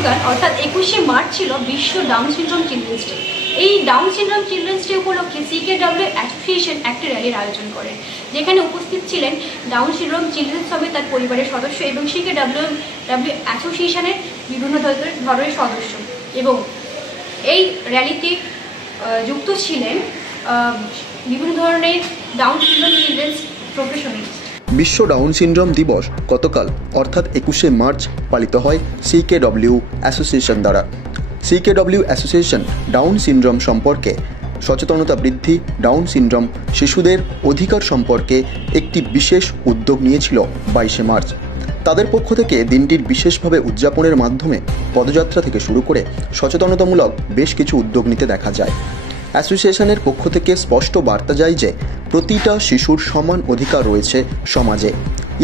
গতকাল অর্থাৎ 21শে মার্চ ছিল বিশ্ব ডাউন সিনড্রোম চিলড্রেন্স ডে। এই ডাউন সিনড্রোম চিলড্রেন্স ডে উপলক্ষে CKW অ্যাসোসিয়েশন একটা র্যালির আয়োজন করেন, যেখানে উপস্থিত ছিলেন ডাউন সিনড্রোম চিলড্রেন্স সমেত তার পরিবারের সদস্য এবং CKW অ্যাসোসিয়েশনের বিভিন্ন ধরনের সদস্য। এবং এই র্যালিতে যুক্ত ছিলেন বিভিন্ন ধরনের ডাউন সিনড্রোম চিলড্রেন্স প্রফেশনালস। বিশ্ব ডাউন সিনড্রোম দিবস গতকাল অর্থাৎ 21শে মার্চ পালিত হয় CKW অ্যাসোসিয়েশন দ্বারা। CKW অ্যাসোসিয়েশন ডাউন সিনড্রোম সম্পর্কে সচেতনতা বৃদ্ধি, ডাউন সিনড্রোম শিশুদের অধিকার সম্পর্কে একটি বিশেষ উদ্যোগ নিয়েছিল 22শে মার্চ। তাদের পক্ষ থেকে দিনটির বিশেষভাবে উদযাপনের মাধ্যমে পদযাত্রা থেকে শুরু করে সচেতনতামূলক বেশ কিছু উদ্যোগ নিতে দেখা যায়। অ্যাসোসিয়েশনের পক্ষ থেকে স্পষ্ট বার্তা যায় যে প্রতিটা শিশুর সমান অধিকার রয়েছে সমাজে।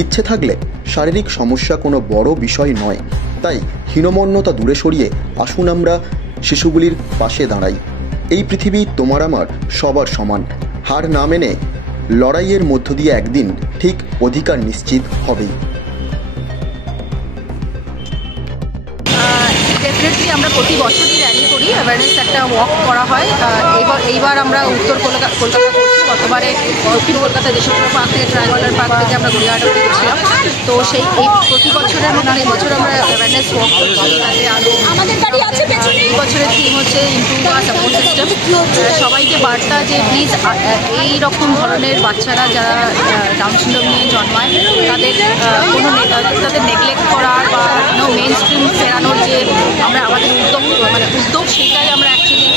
ইচ্ছে থাকলে শারীরিক সমস্যা কোনো বড় বিষয় নয়, তাই হীনমন্যতা দূরে সরিয়ে আসুন আমরা শিশুগুলির পাশে দাঁড়াই। এই পৃথিবী তোমার আমার সবার সমান। হার না মেনে লড়াইয়ের মধ্য দিয়ে একদিন ঠিক অধিকার নিশ্চিত হবেই। ডেফিনেটলি আমরা প্রতি বছরই র্যালি করি, অ্যাওয়ারনেস একটা ওয়াক করা হয়। এইবার আমরা উত্তর কলকাতা করছি, গতবারে দক্ষিণ কলকাতা যশোর পার্ক থেকে ট্রায়াঙ্গুলার পার্ক থেকে আমরা গড়িয়াহাট অব্দি গেছিলাম। তো এই প্রতি বছরের মতন এই বছর আমরা অ্যাওয়ারনেস ওয়াক করছি। এই বছরের থিম হচ্ছে ইমপ্রুভ আওয়ার সাপোর্ট সিস্টেম। সবাইকে বার্তা যে প্লিজ এই রকম ধরনের বাচ্চারা যারা ডাউন সিনড্রোম নিয়ে জন্মায় তাদের নেগলেক্ট করার বা মেইন স্ট্রিম ফেরানোর যে আমরা আমাদের উদ্যোগ সেটাই আমরা অ্যাকচুয়ালি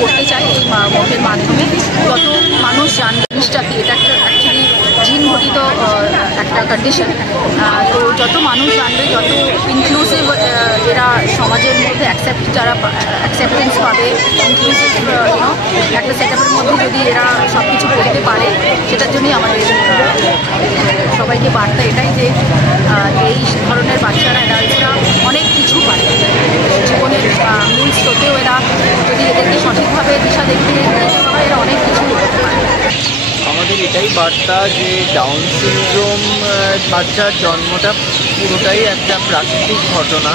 করতে চাই এই ওয়াকের মাধ্যমে। যত মানুষ জানবে জিনিসটা কি, এটা একটা অ্যাকচুয়ালি জিন ঘটিত একটা কন্ডিশন। তো যত মানুষ জানবে, যত ইনক্লুসিভ এরা সমাজের মধ্যে অ্যাকসেপ্টেন্স পাবে, ইনক্লুসিভ একটা সেটআপের মধ্যে যদি এরা সব কিছু করতে পারে, সেটার জন্যই আমাদের সবাইকে বার্তা এটাই যে এই ধরনের বাচ্চারা অ্যাডাল্টরা অনেক কিছু পারে জীবনের মূল স্রোতেও। এরা যদি এদেরকে সঠিকভাবে দিশা দেখিয়ে দিতে হয়, এরা অনেক কিছু করতে পারে। আমাদের এটাই বার্তা যে ডাউন সিনড্রোম বাচ্চার জন্মটা পুরোটাই একটা প্রাকৃতিক ঘটনা।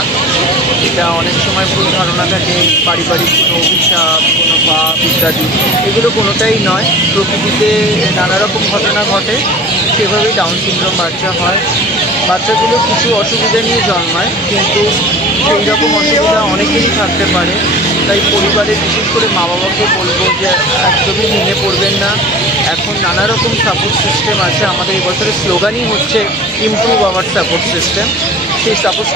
এটা অনেক সময় ভুল ধারণা থাকে, পারিবারিক কোনো অভিশাপ, কোনো পাপ ইত্যাদি, এগুলো কোনোটাই নয়। প্রকৃতিতে নানা রকম ঘটনা ঘটে, সেভাবেই ডাউন সিনড্রোম বাচ্চা হয়। বাচ্চাগুলো কিছু অসুবিধা নিয়ে জন্মায়, কিন্তু সেই রকম অসুবিধা অনেকেরই থাকতে পারে। তাই পরিবারের বিশেষ করে মা বাবাকে বলবো যে একদমই ভেঙে পড়বেন না। এখন নানা রকম সাপোর্ট সিস্টেম আছে। আমাদের এই বছরের স্লোগানই হচ্ছে ইমপ্রুভ আওয়ার সাপোর্ট সিস্টেম। সেই সাপোর্ট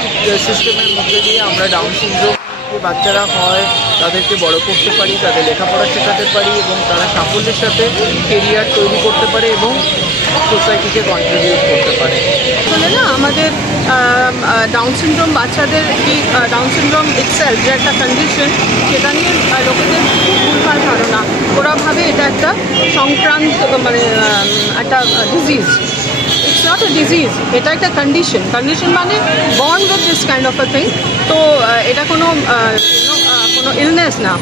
সিস্টেমের মধ্যে দিয়ে আমরা ডাউন সিনড্রোম যে বাচ্চারা হয় তাদেরকে বড় করতে পারি, তাদের লেখাপড়া শেখাতে পারি এবং তারা সাফল্যের সাথে কেরিয়ার তৈরি করতে পারে এবং সোসাইটিকে কন্ট্রিবিউট করতে পারে। বলে না আমাদের ডাউন সিনড্রোম বাচ্চাদের কি ডাউন সিনড্রোম ইটসেলফ যে একটা কন্ডিশন, সেটা নিয়ে লোকেদের ভুলভাল ধারণা। ওরা ভাবে এটা একটা সংক্রান্ত একটা disease. It's not a disease, এটা একটা কন্ডিশন মানে born with this kind of a thing. তো এটা কোনো ইলনেস না।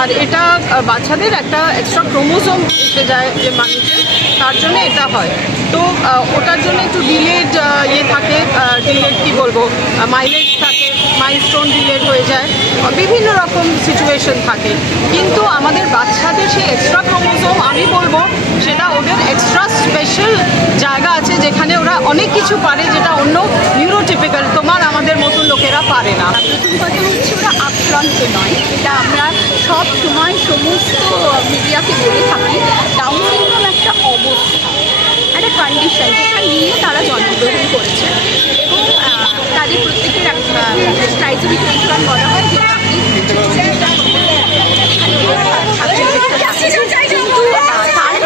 আর এটা বাচ্চাদের একটা এক্সট্রা ক্রোমোসোম এসে যায় যে মানুষের, তার জন্য এটা হয়। তো ওটার জন্য একটু ডিলেড থাকে, ডিলেড কী বলবো, মাইলেজ থাকে, মাইলস্টোন ডিলেড হয়ে যায়, বিভিন্ন রকম সিচুয়েশন থাকে। কিন্তু আমাদের বাচ্চাদের সেই এক্সট্রা ক্রোমোসোম, আমি বলবো সেটা ওদের এক্সট্রা স্পেশাল জায়গা আছে যেখানে ওরা অনেক কিছু পারে, যেটা অন্য নিউরোটিপিক্যাল তোমার আমাদের মতন লোকেরা পারে না। প্রথম কথা হচ্ছে ওরা আক্রান্ত নয়, এটা আমরা সব সময় সমস্ত মিডিয়াকে বলে থাকি। ডাউন সিনড্রোম একটা অবস্থা, একটা কন্ডিশন, যেটা নিয়ে তারা জন্মগ্রহণ করেছে এবং তাদের প্রত্যেকের ট্রাইজোমি 21 বলা হয়, যেটা আপনি কিন্তু তার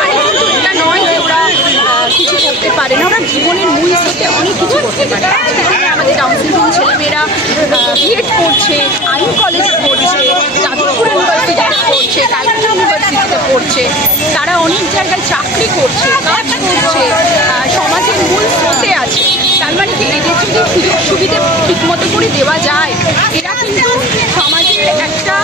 মানে কিন্তু এটা নয় যে ওরা কিছু করতে পারে না। ওরা জীবনের মূল স্রোতে অনেক কিছু করতে পারে। আমাদের ডাউন সিনড্রোম ছেলেমেয়েরা বিএড করছে, আইন কলেজে পড়ছে, যাদবপুর ইউনিভার্সিটিতে পড়ছে, ক্যালকাটা ইউনিভার্সিটিতে পড়ছে, তারা অনেক জায়গায় চাকরি করছে, কাজ করছে, সমাজের মূল স্রোতে আছে। তার মানে কি এদের যদি সুযোগ সুবিধা ঠিকমতো করে দেওয়া যায়, এরা কিন্তু সমাজের একটা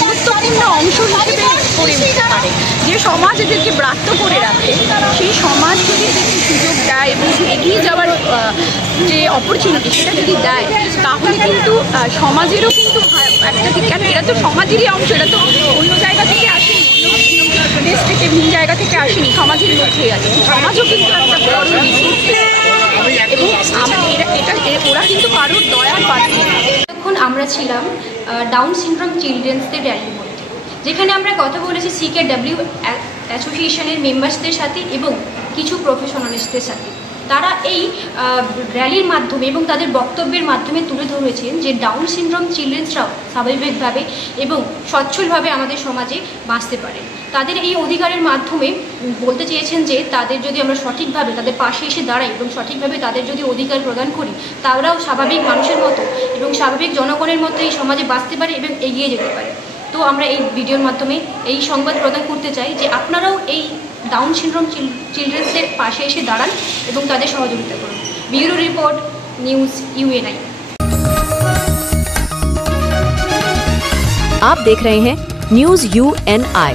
গুরুত্বপূর্ণ অংশ হিসেবে করে উঠতে পারে। যে সমাজ এদেরকে ব্রাত্য করে রাখে, সেই সমাজ যদি এদেরকে সুযোগ দেয় এবং এগিয়ে যাওয়ার যে অপরচুনিটি সেটা যদি দেয়, তাহলে কিন্তু সমাজেরও কিন্তু একটা দিক, কেন এরা তো সমাজেরই অংশ, এরা তো অন্য জায়গা থেকে আসেনি, অন্য দেশ থেকে ভিন্ন জায়গা থেকে আসেনি, সমাজের মধ্যেই আছে। সমাজও কিন্তু একটা বড় রিসোর্স পেতে পারে এবং ওরা কিন্তু কারোর দয়ার পাত্র না। তখন আমরা ছিলাম ডাউন সিনড্রোম চিলড্রেন্সদের র্যালির মধ্যে, যেখানে আমরা কথা বলেছি CKW অ্যাসোসিয়েশনের মেম্বার্সদের সাথে এবং কিছু প্রফেশনালিস্টদের সাথে। তারা এই র্যালির মাধ্যমে এবং তাদের বক্তব্যের মাধ্যমে তুলে ধরেছেন যে ডাউন সিনড্রোম চিলড্রেন্সরাও স্বাভাবিকভাবে এবং সচ্ছলভাবে আমাদের সমাজে বাঁচতে পারে। তাদের এই অধিকারের মাধ্যমে বলতে চেয়েছেন যে তাদের যদি আমরা সঠিকভাবে তাদের পাশে এসে দাঁড়াই এবং সঠিকভাবে তাদের যদি অধিকার প্রদান করি, তারাও স্বাভাবিক মানুষের মতো এবং স্বাভাবিক জনগণের মতো এই সমাজে বাঁচতে পারে এবং এগিয়ে যেতে পারে। তো আমরা এই ভিডিওর মাধ্যমে এই সংবাদ প্রদান করতে চাই যে আপনারাও এই ডাউন সিনড্রোম চিলড্রেন্সদের পাশে এসে দাঁড়ান এবং তাদের সহযোগিতা করুন। Bureau report, news UNI। आप देख रहे हैं न्यूज UNI।